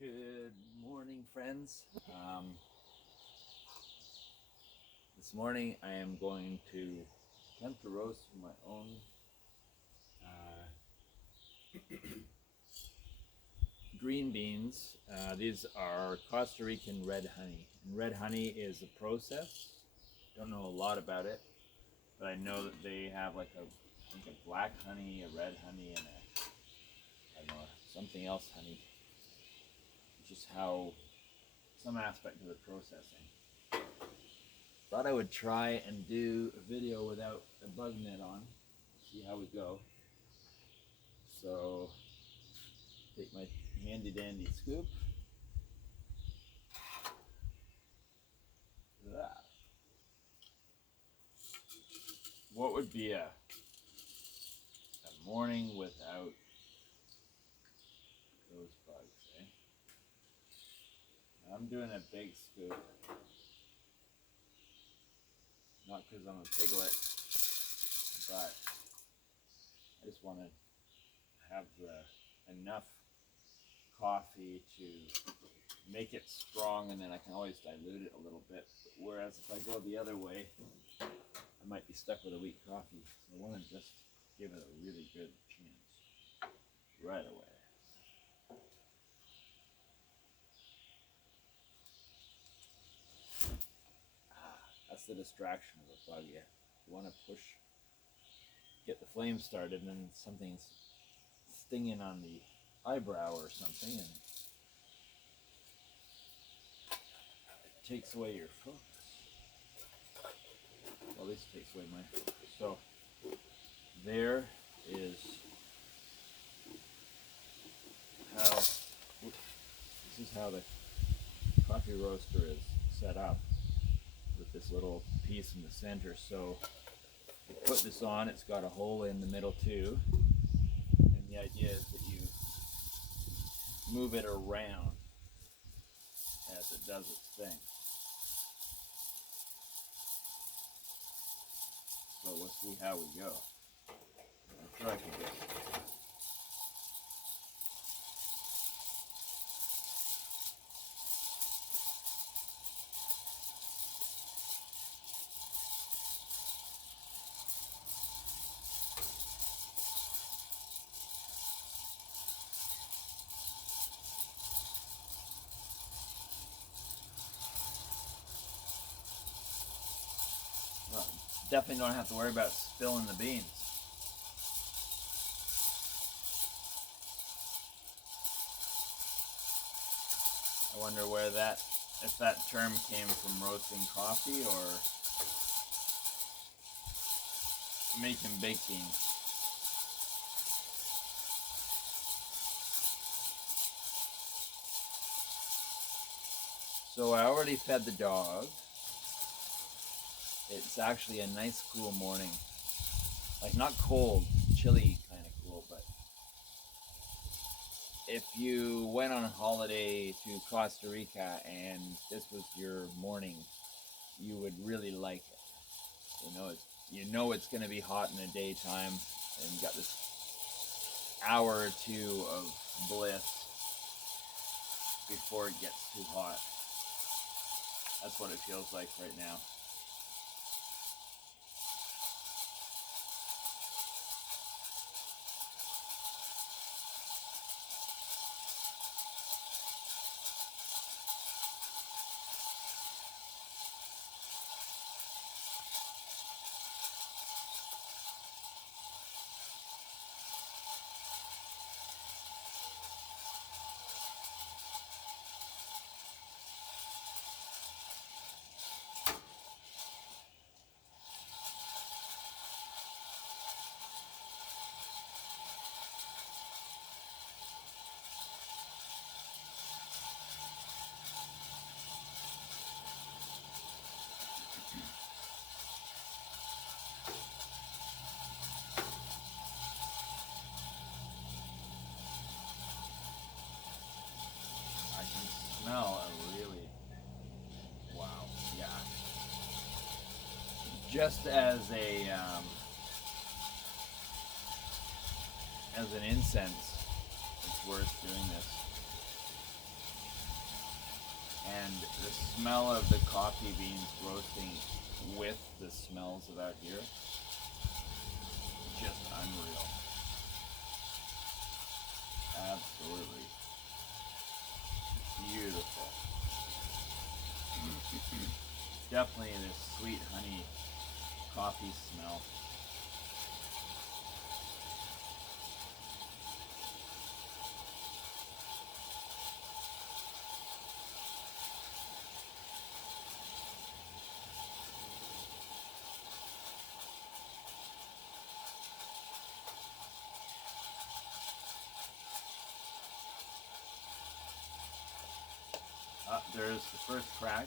Good morning, friends. This morning I am going to attempt to roast my own green beans. These are Costa Rican Red Honey. And red honey is a process. Don't know a lot about it, but I know that they have like a black honey, a red honey, and I don't know, something else honey. Just how some aspect of the processing. Thought I would try and do a video without a bug net on. See how we go. So take my handy dandy scoop. What would be a morning without those bugs, eh? I'm doing a big scoop. Not because I'm a piglet, but I just want to have enough coffee to make it strong, and then I can always dilute it a little bit. Whereas if I go the other way, I might be stuck with a weak coffee. So I want to just give it a really good chance right away. That's the distraction of a bug. You want to get the flame started, and then something's stinging on the eyebrow or something, and it takes away your focus. Well, at least it takes away my focus. So there is how this is how the coffee roaster is set up, with this little piece in the center. So you put this on, it's got a hole in the middle too, and the idea is that you move it around as it does its thing. So we'll see how we go. I'm sure I can just definitely don't have to worry about spilling the beans. I wonder if that term came from roasting coffee or making baked beans. So I already fed the dog. It's actually a nice cool morning. Like not cold, chilly kind of cool, but if you went on a holiday to Costa Rica and this was your morning, you would really like it. You know it's going to be hot in the daytime, and you got this hour or two of bliss before it gets too hot. That's what it feels like right now. Smell a really, wow, yeah. Just as an incense, it's worth doing this. the smell of the coffee beans roasting with the smells of out here, just unreal. Absolutely beautiful. Definitely this sweet honey coffee smell. There's the first crack.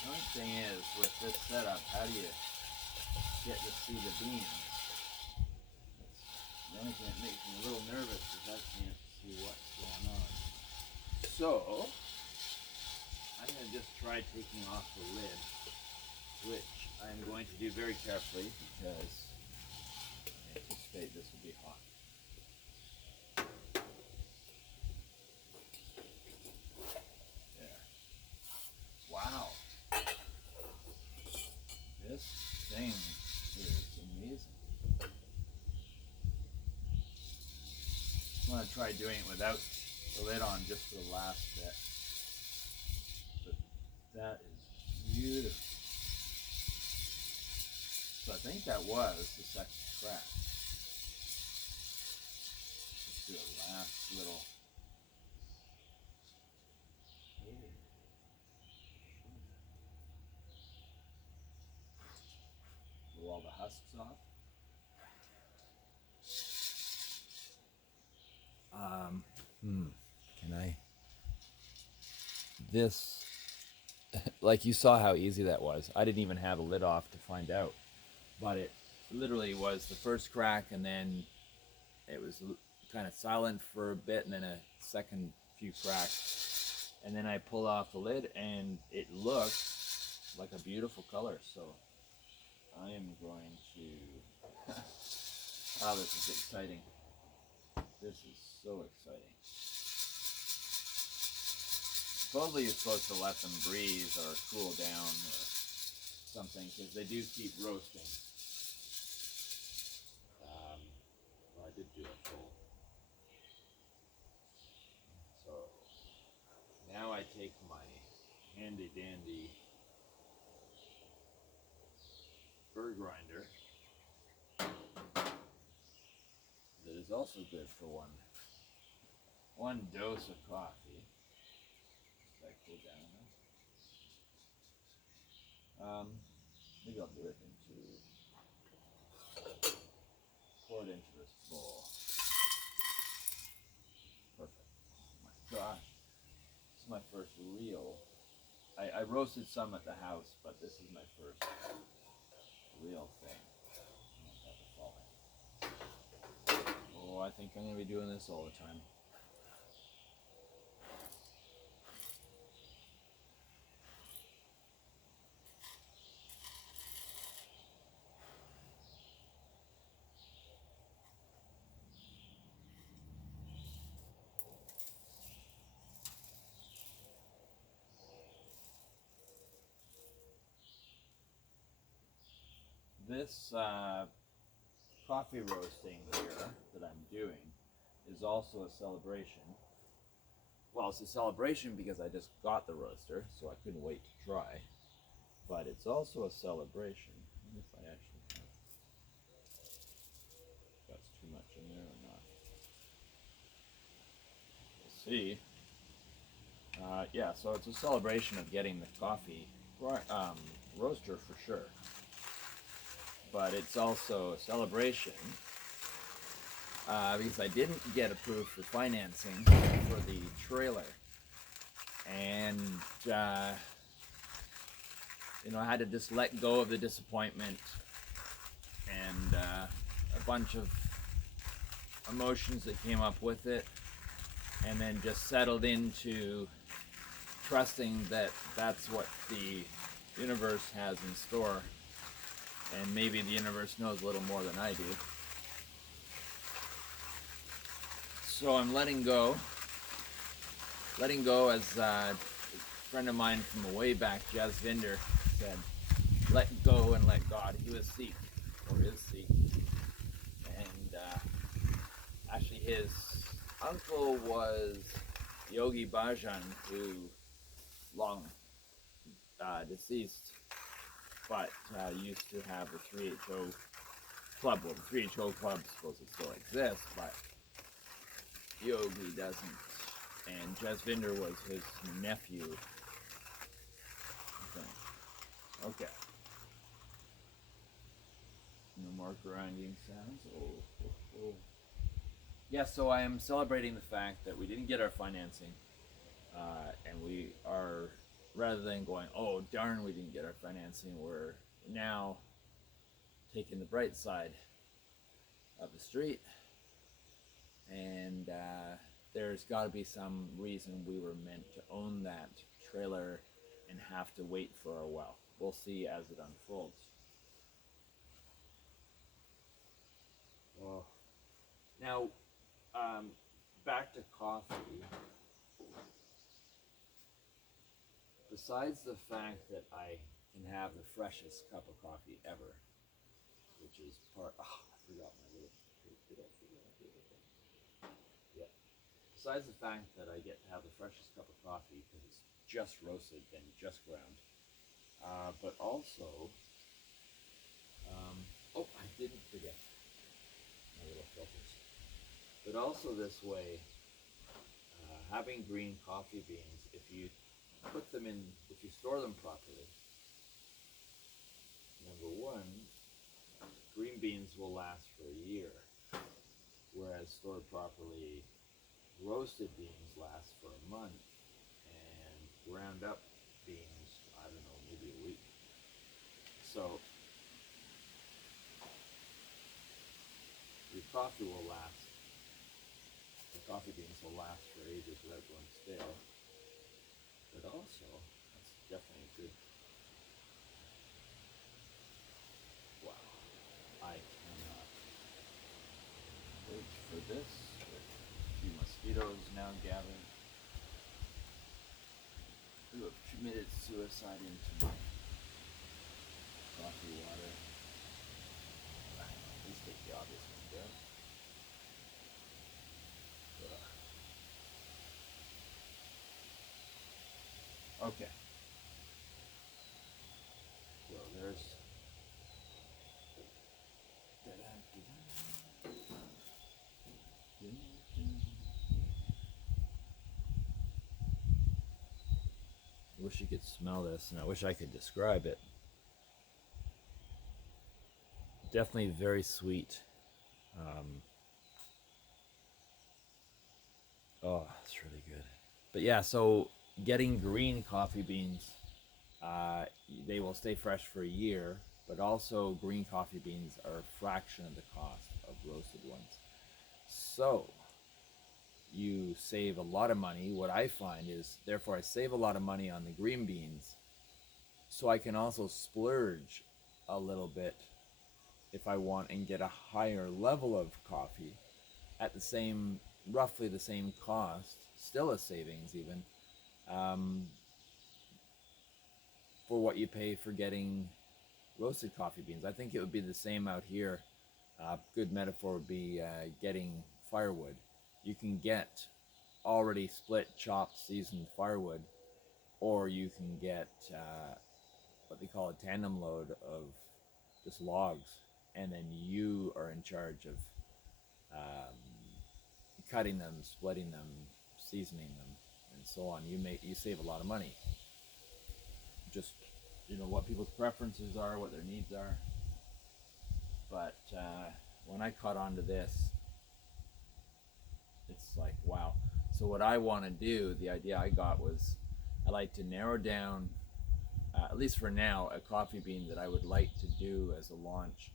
The only thing is, with this setup, how do you get to see the beans? That's the only thing that makes me a little nervous is I can't see what's going on. So, I'm going to just try taking off the lid, which I'm going to do very carefully because I anticipate this will be hot. There. Wow. This thing is amazing. I'm going to try doing it without the lid on just for the last bit. But that is beautiful. So I think that was the second crack. Let's do a last little. Blow all the husks off. Can I? This, like you saw how easy that was. I didn't even have a lid off to find out. But it literally was the first crack, and then it was kind of silent for a bit, and then a second few cracks. And then I pulled off the lid, and it looked like a beautiful color. So I am going to... Oh, this is exciting. This is so exciting. Supposedly you're supposed to let them breathe or cool down or something, because they do keep roasting. Well, I did do a full. So now I take my handy dandy bird grinder that is also good for one dose of coffee. Does that cool down enough? Maybe I'll do it pour it into this bowl. Perfect. Oh my gosh. This is my first real. I roasted some at the house, but this is my first real thing. Oh, I think I'm going to be doing this all the time. This coffee roasting here that I'm doing is also a celebration. Well, it's a celebration because I just got the roaster, so I couldn't wait to try. But it's also a celebration. I wonder if I actually have, if that's too much in there or not. We'll see. Yeah, so it's a celebration of getting the coffee roaster for sure. But it's also a celebration because I didn't get approved for financing for the trailer. And, I had to just let go of the disappointment and a bunch of emotions that came up with it, and then just settled into trusting that that's what the universe has in store, and maybe the universe knows a little more than I do. So I'm letting go as a friend of mine from way back, Jasvinder, said, let go and let God. He was Sikh, or is Sikh. And actually his uncle was Yogi Bhajan, who long deceased, but used to have the 3HO club. Well, the 3HO club supposedly still exists, but Yogi doesn't. And Jasvinder was his nephew, I think. Okay. No more grinding sounds. Oh. Yeah, so I am celebrating the fact that we didn't get our financing. And we are, rather than going, oh darn, we didn't get our financing, we're now taking the bright side of the street. And there's got to be some reason we were meant to own that trailer and have to wait for a while. We'll see as it unfolds. Oh. Now, back to coffee. Besides the fact that I can have the freshest cup of coffee ever, which is part. Oh, I forgot my little. Did I forget? Yeah. Besides the fact that I get to have the freshest cup of coffee because it's just roasted and just ground, but also, oh, I didn't forget my little filters. But also this way, having green coffee beans, if you put them in, if you store them properly, number one, green beans will last for a year, whereas stored properly, roasted beans last for a month, and ground up beans, I don't know, maybe a week. So your coffee will last, the coffee beans will last for ages without going stale. But also, that's definitely good. Wow, I cannot wait for this. A few mosquitoes now gathering, who have committed suicide into my coffee water. At least take the obvious ones out. Okay. So there's. I wish you could smell this, and I wish I could describe it. Definitely very sweet. Oh, it's really good. But yeah, so getting green coffee beans, they will stay fresh for a year, but also green coffee beans are a fraction of the cost of roasted ones. So you save a lot of money. What I find is, therefore, I save a lot of money on the green beans, so I can also splurge a little bit if I want and get a higher level of coffee at the same, roughly the same cost, still a savings even, for what you pay for getting roasted coffee beans. I think it would be the same out here. Good metaphor would be getting firewood. You can get already split, chopped, seasoned firewood, or you can get what they call a tandem load of just logs, and then you are in charge of cutting them, splitting them, seasoning them, and so on. You save a lot of money. Just what people's preferences are, what their needs are. But when I caught on to this, it's like, wow. So what I want to do, the idea I got was, I like to narrow down, at least for now, a coffee bean that I would like to do as a launch,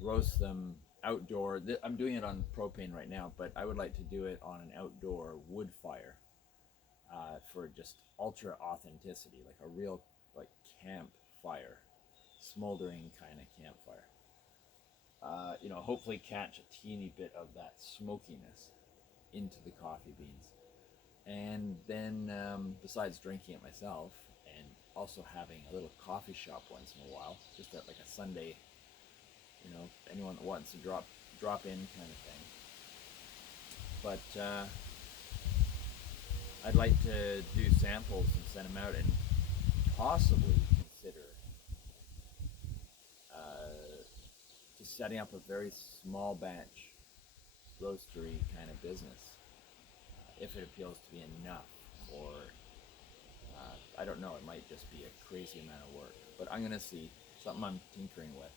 roast them outdoor. I'm doing it on propane right now, but I would like to do it on an outdoor wood fire for just ultra authenticity, like a real like camp fire, smoldering kind of campfire. Hopefully catch a teeny bit of that smokiness into the coffee beans. And then, besides drinking it myself, and also having a little coffee shop once in a while, just at like a Sunday, anyone that wants to drop in kind of thing. But I'd like to do samples and send them out, and possibly consider just setting up a very small batch roastery kind of business, if it appeals to me enough, or I don't know, it might just be a crazy amount of work, but I'm gonna see. Something I'm tinkering with.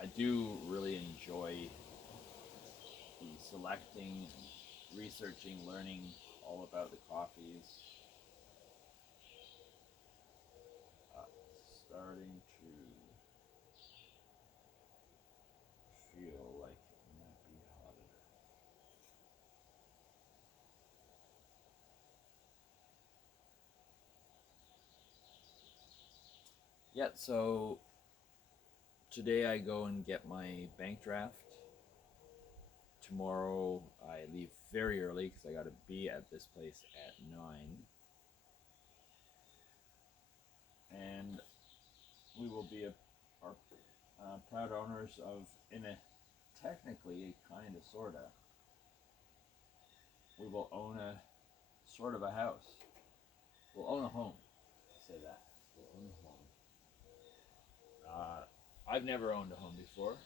I do really enjoy the selecting, researching, learning all about the coffees. Starting to feel like it might be hotter. Yeah, so today I go and get my bank draft. Tomorrow I leave very early because I got to be at this place at 9. And we will be our proud owners of, in a technically kind of sorta, we will own a sort of a house. We'll own a home. Say that. We'll own a home. I've never owned a home before,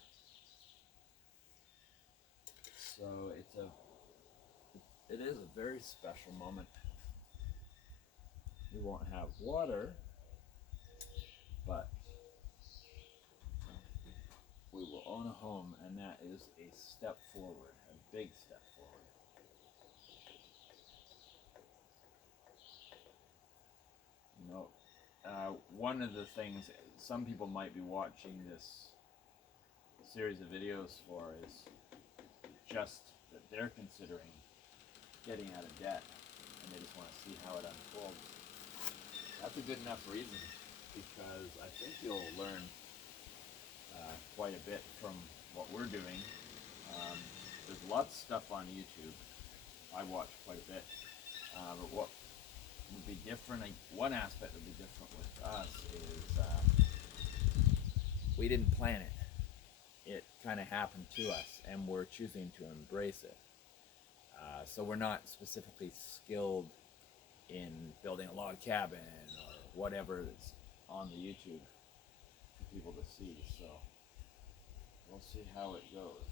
so it is a very special moment. We won't have water, but we will own a home, and that is a step forward, a big step forward. One of the things some people might be watching this series of videos for is just that they're considering getting out of debt, and they just want to see how it unfolds. That's a good enough reason, because I think you'll learn quite a bit from what we're doing. There's lots of stuff on YouTube. I watch quite a bit, but what would be different, one aspect that would be different with us is we didn't plan it. It kind of happened to us, and we're choosing to embrace it. So we're not specifically skilled in building a log cabin or whatever is on the YouTube for people to see. So we'll see how it goes.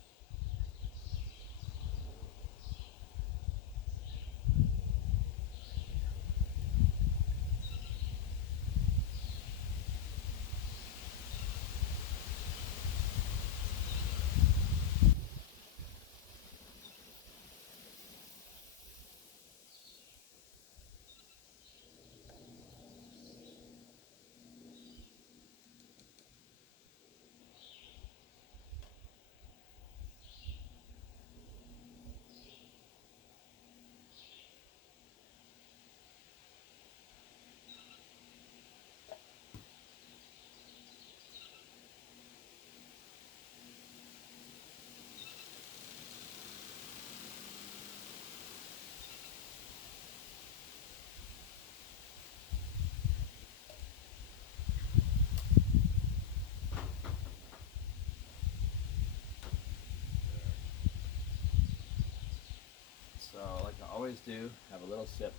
So, like I always do, have a little sip.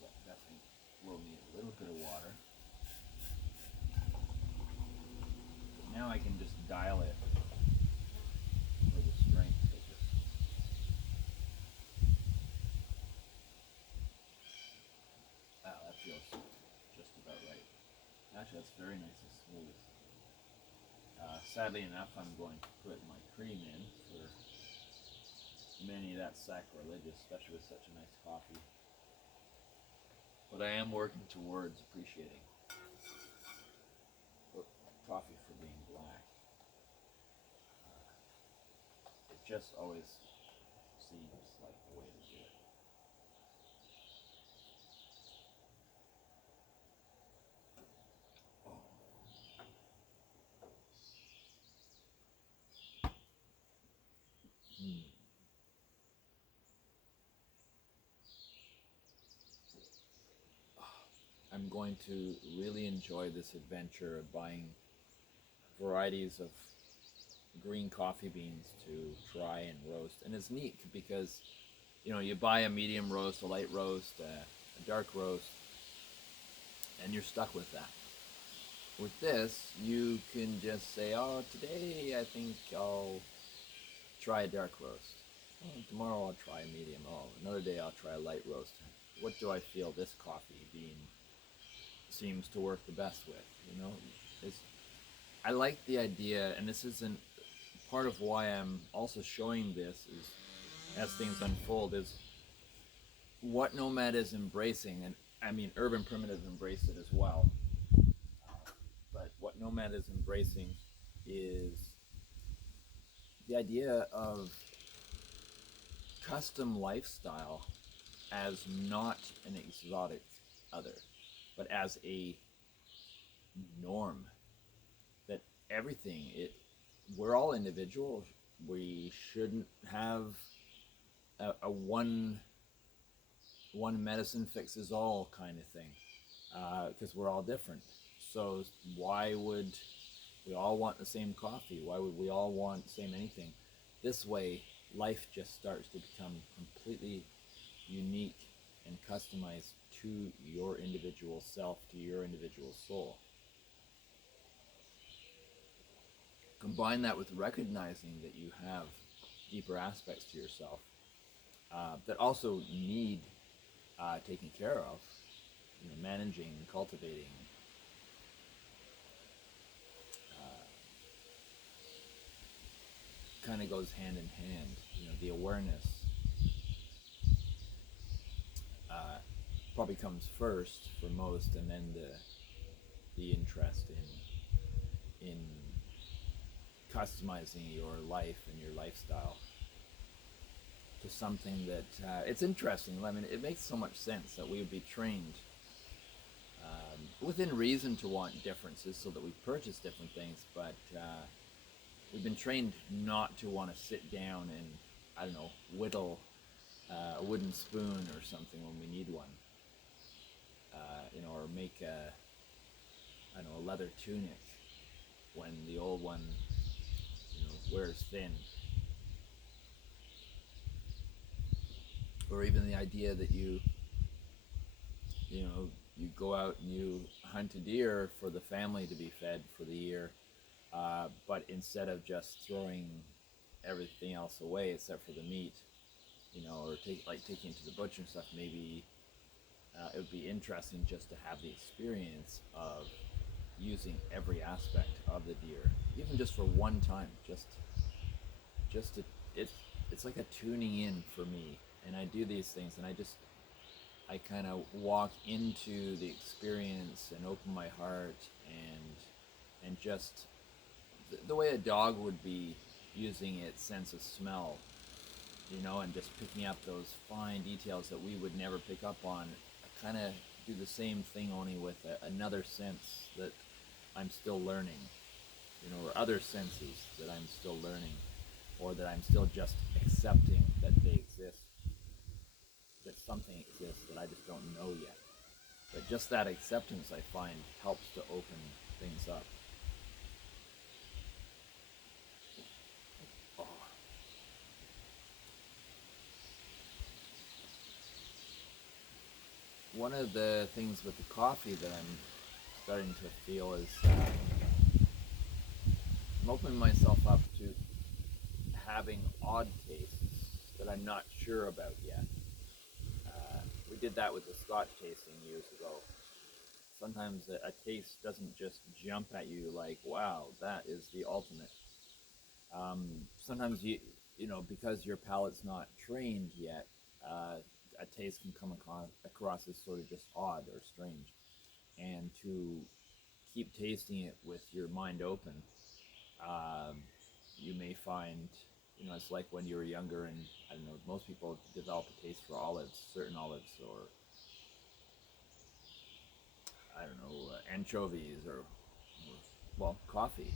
Yeah, definitely will need a little bit of water. But now I can just dial it for the strength. That feels just about right. Actually, that's very nice and smooth. Sadly enough, I'm going to put my cream in. For many, that's sacrilegious, especially with such a nice coffee. But I am working towards appreciating coffee for being black. It just always seems like the way to do it. I'm going to really enjoy this adventure of buying varieties of green coffee beans to try and roast. And it's neat because, you buy a medium roast, a light roast, a dark roast, and you're stuck with that. With this, you can just say, oh, today I think I'll try a dark roast. Oh, tomorrow I'll try a medium. Oh, another day I'll try a light roast. What do I feel this coffee bean seems to work the best with? It's, I like the idea, and this isn't part of why I'm also showing this is as things unfold is what Nomad is embracing, and I mean Urban Primitive embraced it as well. But what Nomad is embracing is the idea of custom lifestyle as not an exotic other, but as a norm. That everything, we're all individuals. We shouldn't have a one medicine fixes all kind of thing, because we're all different. So why would we all want the same coffee? Why would we all want the same anything? This way, life just starts to become completely unique and customized to your individual self, to your individual soul. Combine that with recognizing that you have deeper aspects to yourself that also need taking care of, managing, cultivating. Kind of goes hand in hand. The awareness probably comes first for most, and then the interest in customizing your life and your lifestyle to something that it's interesting. I mean, it makes so much sense that we would be trained within reason to want differences so that we purchase different things, but we've been trained not to want to sit down and, I don't know, whittle a wooden spoon or something when we need one, or make a leather tunic when the old one, wears thin. Or even the idea that you go out and you hunt a deer for the family to be fed for the year, but instead of just throwing everything else away except for the meat, or taking it to the butcher and stuff, maybe it would be interesting just to have the experience of using every aspect of the deer, even just for one time, just to, it's like a tuning in for me. And I do these things, and I kind of walk into the experience and open my heart, and just the way a dog would be using its sense of smell, and just picking up those fine details that we would never pick up on. I kind of do the same thing, only with another sense that I'm still learning, or other senses that I'm still learning, or that I'm still just accepting that they exist, that something exists that I just don't know yet. But just that acceptance, I find, helps to open things up. Oh. One of the things with the coffee that I'm starting to feel is I'm opening myself up to having odd tastes that I'm not sure about yet. We did that with the Scotch tasting years ago. Sometimes a taste doesn't just jump at you like, wow, that is the ultimate. Sometimes because your palate's not trained yet, a taste can come across as sort of just odd or strange. And to keep tasting it with your mind open, you may find, it's like when you were younger, and I don't know, most people develop a taste for olives, certain olives, or I don't know, anchovies, or well, coffee,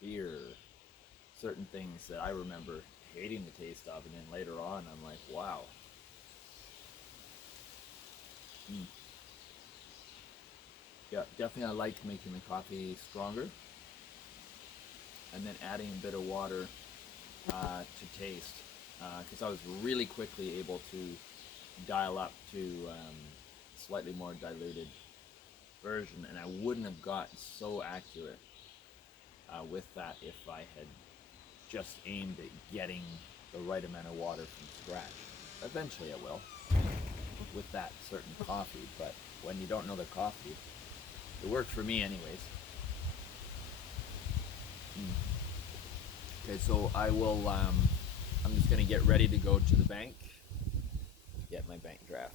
beer, certain things that I remember hating the taste of, and then later on I'm like, wow. Yeah, definitely I like making the coffee stronger and then adding a bit of water to taste because I was really quickly able to dial up to slightly more diluted version, and I wouldn't have gotten so accurate with that if I had just aimed at getting the right amount of water from scratch. Eventually I will with that certain coffee, but when you don't know the coffee, it worked for me anyways. Okay, so I will, I'm just gonna get ready to go to the bank, get my bank draft.